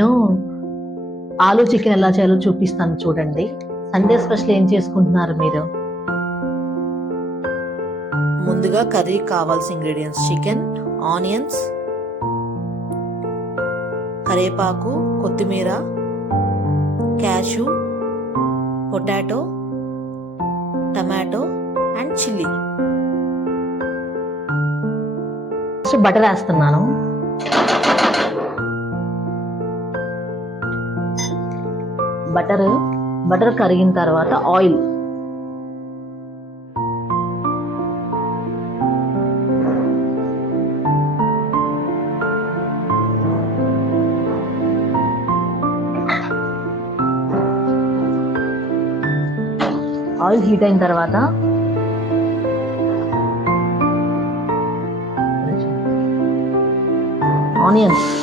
నేను ఆలూ చికెన్ ఎలా చేయాలో చూపిస్తాను చూడండి. సండే స్పెషల్ ఏం చేసుకుంటున్నారు మీరు? ముందుగా కర్రీ కావాల్సిన ఇంగ్రీడియంట్స్ చికెన్ ఆనియన్స్ కరేపాకు కొత్తిమీర cashew potato tomato and chilli. Butter వేస్తున్నాను. బటర్ బటర్ కరిగిన తర్వాత ఆయిల్. ఆయిల్ హీట్ అయిన తర్వాత ఆనియన్స్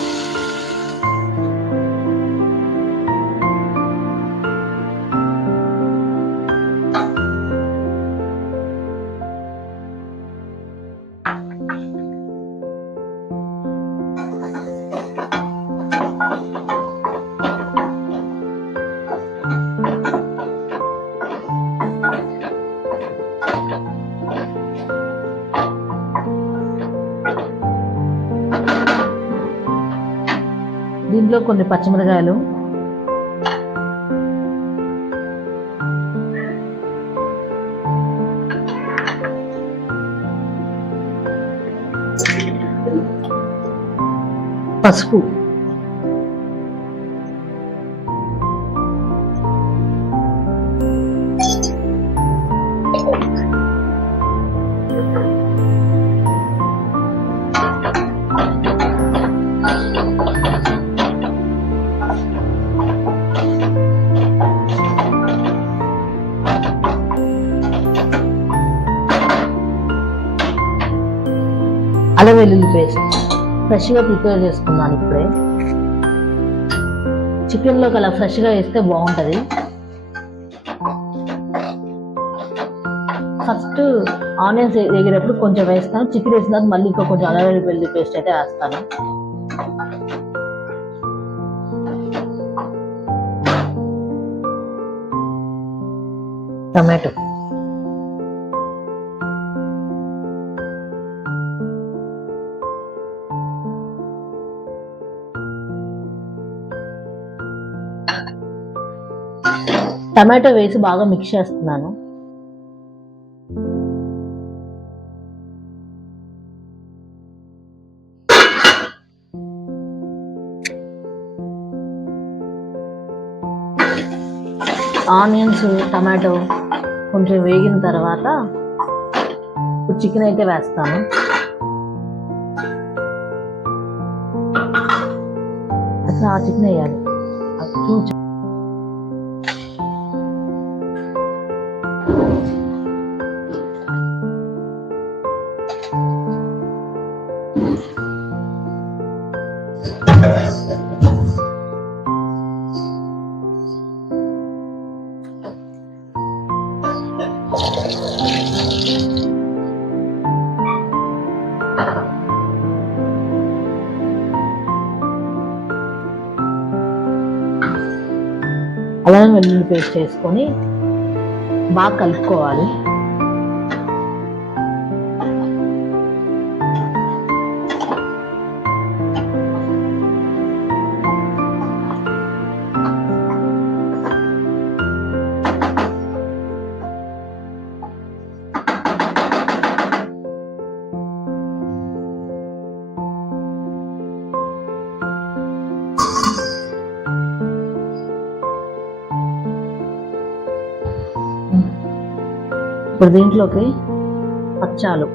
దీంట్లో కొన్ని పచ్చిమిరకాయలు. పసుపు. అల్లం వెల్లుల్లి పేస్ట్. ఫ్రెష్గా ప్రిపేర్ చేసుకున్నాను ఇప్పుడే. చికెన్లోకి అలా ఫ్రెష్గా వేస్తే బాగుంటుంది. ఫస్ట్ ఆనియన్స్ వేగేటప్పుడు కొంచెం వేస్తాను. చికెన్ వేసిన తర్వాత మళ్ళీ ఇంకా కొంచెం అల్లం వెల్లుల్లి పేస్ట్ అయితే వేస్తాను. టమాటో. టమాటో వేసి బాగా మిక్స్ చేస్తున్నాను. ఆనియన్స్ టమాటో కొంచెం వేగిన తర్వాత చికెన్ అయితే వేస్తాను. అసలు ఆ చికెన్ వేయాలి. అలా చూసి వెల్లుల్లి పేస్ట్ చేసుకొని బాగా కలుపుకోవాలి. ఇప్పుడు దీంట్లోకి పచ్చాలు.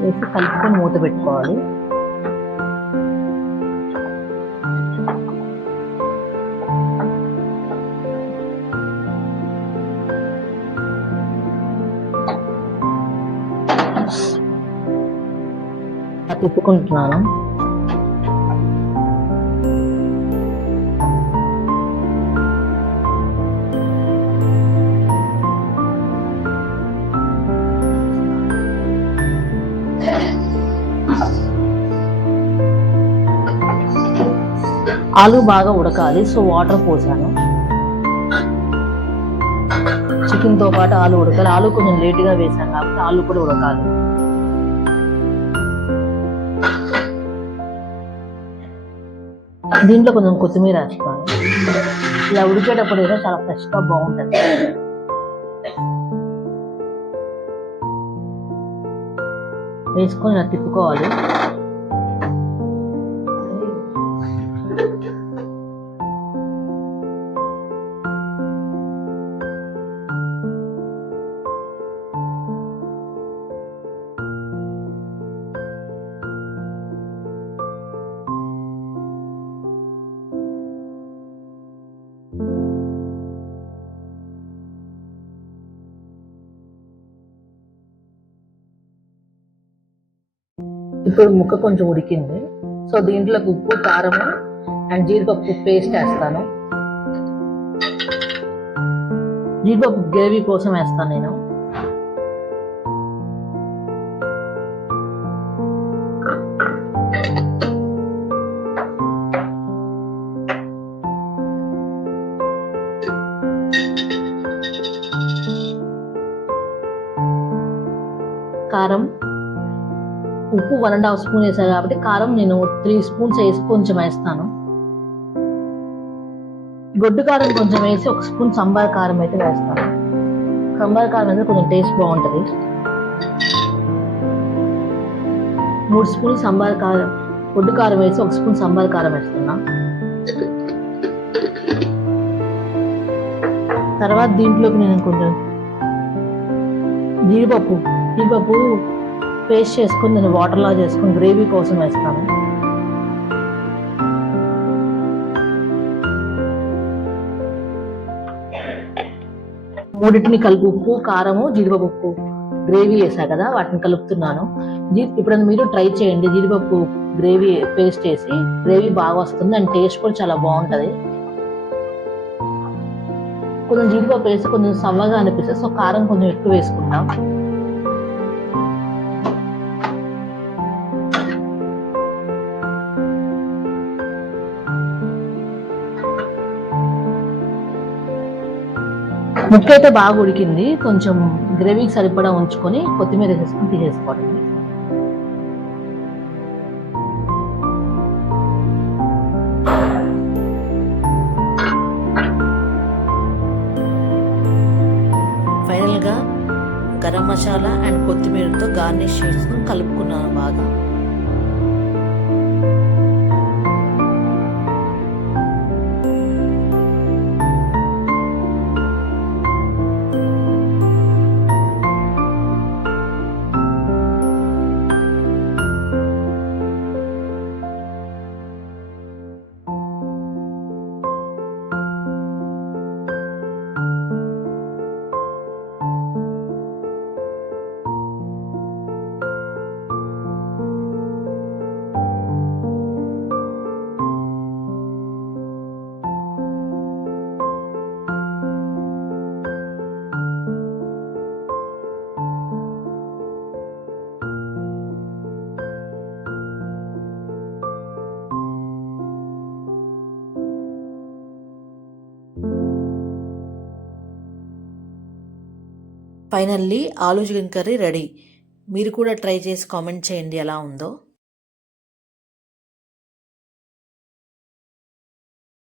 వేసి కలుపుకొని మూత పెట్టుకోవాలి. తిప్పుకుంటున్నాను. ఆలు బాగా ఉడకాలి సో వాటర్ పోసాను. చికెన్తో పాటు ఆలు ఉడకాలి. ఆలు కొంచెం లేట్గా వేసాను కాబట్టి ఆలు కూడా ఉడకాలి. దీంట్లో కొంచెం కొత్తిమీర వేస్తాను ఇలా ఉడికేటప్పుడు ఏదో చాలా ఫ్రెష్గా బాగుంటుంది. వేసుకొని ఇలా తిప్పుకోవాలి. ఇప్పుడు ముక్క కొంచెం ఉడికింది. సో దీంట్లో ఉప్పు కారం అండ్ జీడిపప్పు పేస్ట్ వేస్తాను. జీడిపప్పు గ్రేవీ కోసం వేస్తాను నేను. వన్ అండ్ హాఫ్ స్పూన్ వేసాను కాబట్టి కారం నేను త్రీ స్పూన్స్ వేసి కొంచెం వేస్తాను. గొడ్డు కారం కొంచెం వేసి ఒక స్పూన్ సంబార్ కారం అయితే వేస్తాను. సంబార్ కారం అయితే కొంచెం టేస్ట్ బాగుంటుంది. మూడు స్పూన్ సంబార్ కారం గొడ్డు కారం వేసి ఒక స్పూన్ సంబార్ కారం వేస్తున్నా. తర్వాత దీంట్లోకి నేను కొంచెం జీడిపప్పు జీడిపప్పు పేస్ట్ చేసుకుని నేను వాటర్లా చేసుకుని చేసుకొని గ్రేవీ కోసం వేస్తాను. మూడింటిని కలిపి ఉప్పు కారము జీడిపప్పు గ్రేవీ వేసా కదా వాటిని కలుపుతున్నాను. జీ- ఇప్పుడు మీరు ట్రై చేయండి. జీడిపప్పు గ్రేవీ పేస్ట్ చేసి గ్రేవీ బాగా వస్తుంది అండ్ టేస్ట్ కూడా చాలా బాగుంటుంది. కొంచెం జీడిపప్పు వేసి కొంచెం సవ్వగా అనిపిస్తుంది సో కారం కొంచెం ఎక్కువ వేసుకుంటాం ముక్క అయితే బాగా ఉడికింది. కొంచెం గ్రేవీకి సరిపడా ఉంచుకొని కొత్తిమీర వేసుకొని తీసేసుకోవడం. ఫైనల్గా గరం మసాలా అండ్ కొత్తిమీరతో గార్నిష్ చేసుకుని కలుపుకున్నాను బాగా. Finally aloo chicken curry ready. మీరు కూడా ట్రై చేసి కామెంట్ చేయండి ఎలా ఉందో.